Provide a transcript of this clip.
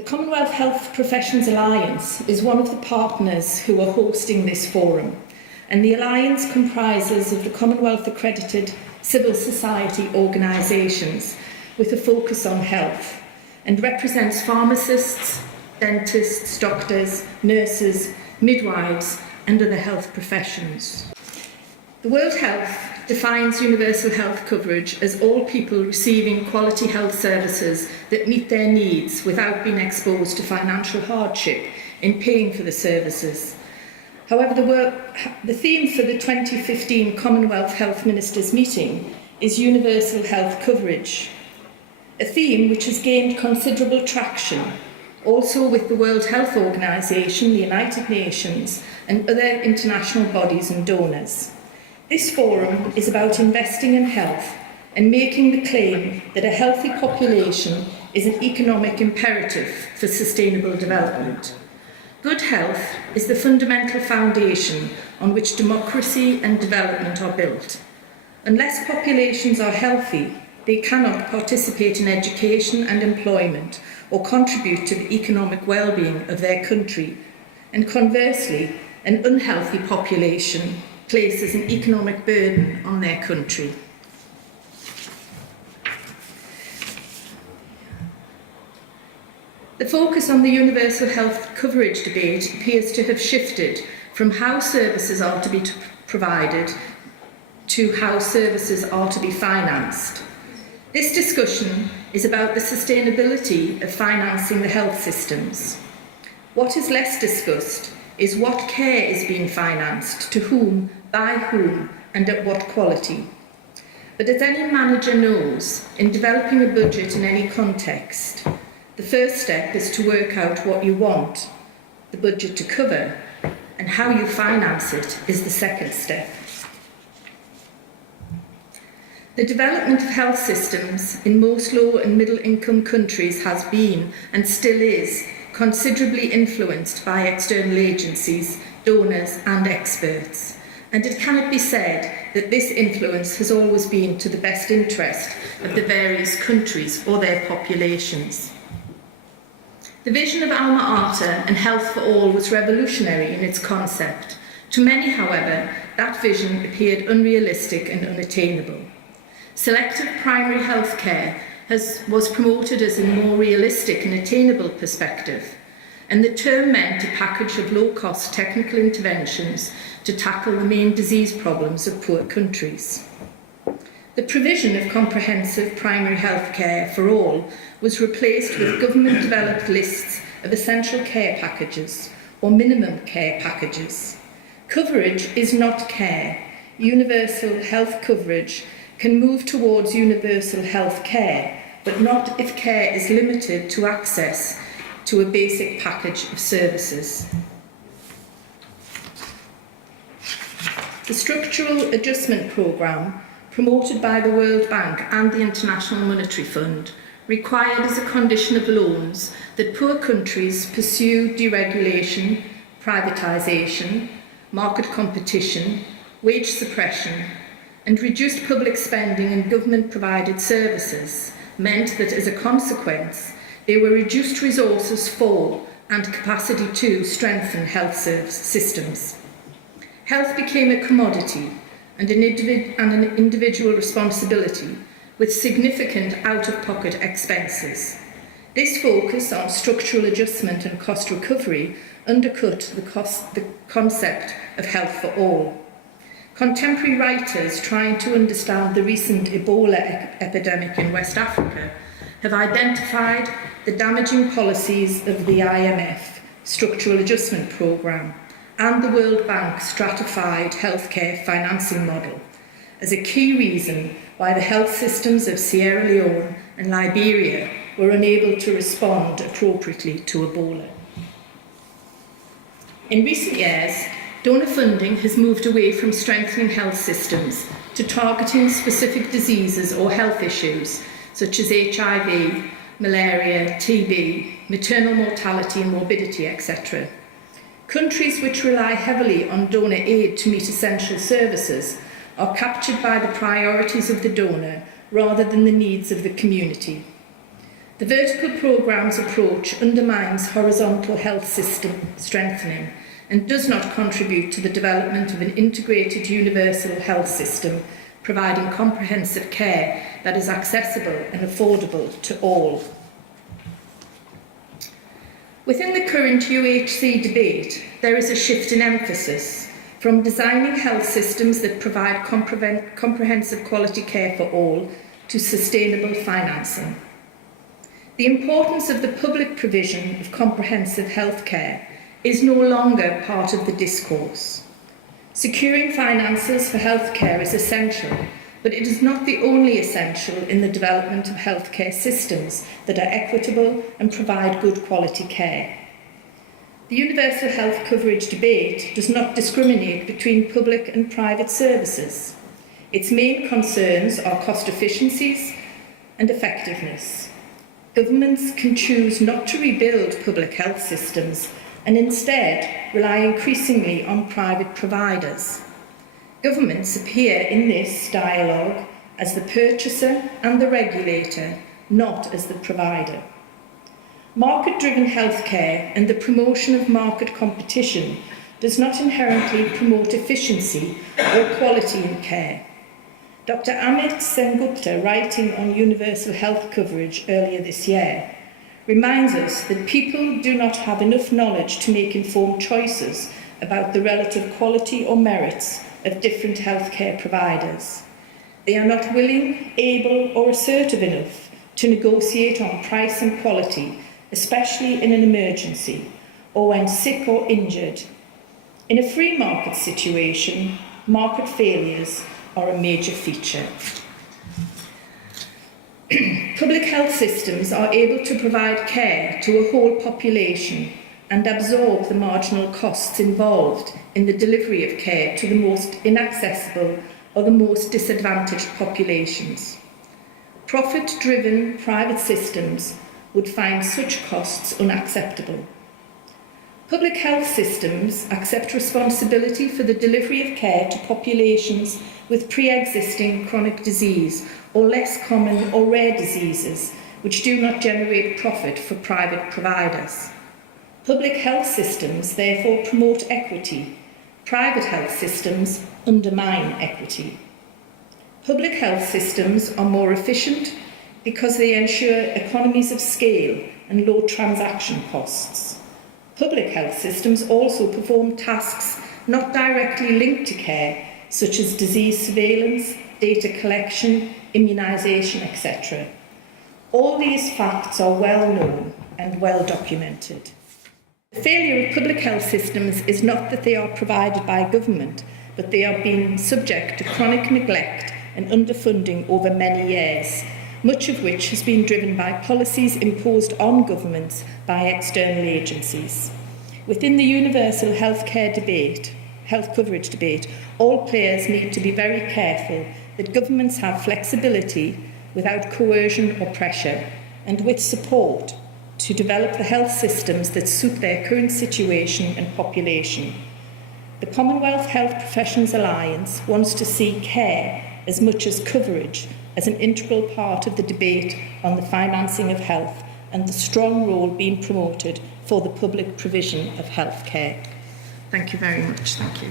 The Commonwealth Health Professions Alliance is one of the partners who are hosting this forum, and the Alliance comprises of the Commonwealth accredited civil society organisations with a focus on health, and represents pharmacists, dentists, doctors, nurses, midwives and other health professions. The World Health defines universal health coverage as all people receiving quality health services that meet their needs without being exposed to financial hardship in paying for the services. However, the theme for the 2015 Commonwealth Health Ministers meeting is universal health coverage, a theme which has gained considerable traction, also with the World Health Organization, the United Nations and other international bodies and donors. This forum is about investing in health and making the claim that a healthy population is an economic imperative for sustainable development. Good health is the fundamental foundation on which democracy and development are built. Unless populations are healthy, they cannot participate in education and employment or contribute to the economic well-being of their country. And conversely, an unhealthy population places an economic burden on their country. The focus on the universal health coverage debate appears to have shifted from how services are to be provided to how services are to be financed. This discussion is about the sustainability of financing the health systems. What is less discussed is what care is being financed, to whom, by whom, and at what quality. But as any manager knows, in developing a budget in any context, the first step is to work out what you want the budget to cover, and how you finance it is the second step. The development of health systems in most low and middle income countries has been, and still is, considerably influenced by external agencies, donors and experts. And it cannot be said that this influence has always been to the best interest of the various countries or their populations. The vision of Alma Ata and Health for All was revolutionary in its concept. To many, however, that vision appeared unrealistic and unattainable. Selective primary health care was promoted as a more realistic and attainable perspective, and the term meant a package of low-cost technical interventions to tackle the main disease problems of poor countries. The provision of comprehensive primary health care for all was replaced with government-developed lists of essential care packages or minimum care packages. Coverage is not care. Universal health coverage can move towards universal health care, but not if care is limited to access to a basic package of services. The Structural Adjustment Programme, promoted by the World Bank and the International Monetary Fund, required as a condition of loans that poor countries pursue deregulation, privatisation, market competition, wage suppression, and reduced public spending in government-provided services meant that as a consequence, there were reduced resources for and capacity to strengthen health service systems. Health became a commodity and an individual responsibility with significant out-of-pocket expenses. This focus on structural adjustment and cost recovery undercut the concept of health for all. Contemporary writers trying to understand the recent Ebola epidemic in West Africa have identified the damaging policies of the IMF Structural Adjustment Programme and the World Bank stratified healthcare financing model as a key reason why the health systems of Sierra Leone and Liberia were unable to respond appropriately to Ebola. In recent years, donor funding has moved away from strengthening health systems to targeting specific diseases or health issues such as HIV, malaria, TB, maternal mortality and morbidity, etc. Countries which rely heavily on donor aid to meet essential services are captured by the priorities of the donor rather than the needs of the community. The vertical programme's approach undermines horizontal health system strengthening and does not contribute to the development of an integrated universal health system providing comprehensive care that is accessible and affordable to all. Within the current UHC debate, there is a shift in emphasis from designing health systems that provide comprehensive quality care for all to sustainable financing. The importance of the public provision of comprehensive health care is no longer part of the discourse. Securing finances for healthcare is essential, but it is not the only essential in the development of healthcare systems that are equitable and provide good quality care. The universal health coverage debate does not discriminate between public and private services. Its main concerns are cost efficiencies and effectiveness. Governments can choose not to rebuild public health systems and instead rely increasingly on private providers. Governments appear in this dialogue as the purchaser and the regulator, not as the provider. Market-driven healthcare and the promotion of market competition does not inherently promote efficiency or quality in care. Dr. Amit Sengupta, writing on universal health coverage earlier this year, reminds us that people do not have enough knowledge to make informed choices about the relative quality or merits of different healthcare providers. They are not willing, able or assertive enough to negotiate on price and quality, especially in an emergency or when sick or injured. In a free market situation, market failures are a major feature. Public health systems are able to provide care to a whole population and absorb the marginal costs involved in the delivery of care to the most inaccessible or the most disadvantaged populations. Profit-driven private systems would find such costs unacceptable. Public health systems accept responsibility for the delivery of care to populations with pre-existing chronic disease or less common or rare diseases which do not generate profit for private providers. Public health systems therefore promote equity. Private health systems undermine equity. Public health systems are more efficient because they ensure economies of scale and low transaction costs. Public health systems also perform tasks not directly linked to care, such as disease surveillance, data collection, immunisation, etc. All these facts are well known and well documented. The failure of public health systems is not that they are provided by government, but they are being subject to chronic neglect and underfunding over many years, much of which has been driven by policies imposed on governments by external agencies. Within the universal health coverage debate, all players need to be very careful that governments have flexibility without coercion or pressure, and with support to develop the health systems that suit their current situation and population. The Commonwealth Health Professions Alliance wants to see care as much as coverage as an integral part of the debate on the financing of health and the strong role being promoted for the public provision of health care. Thank you very much. Thank you.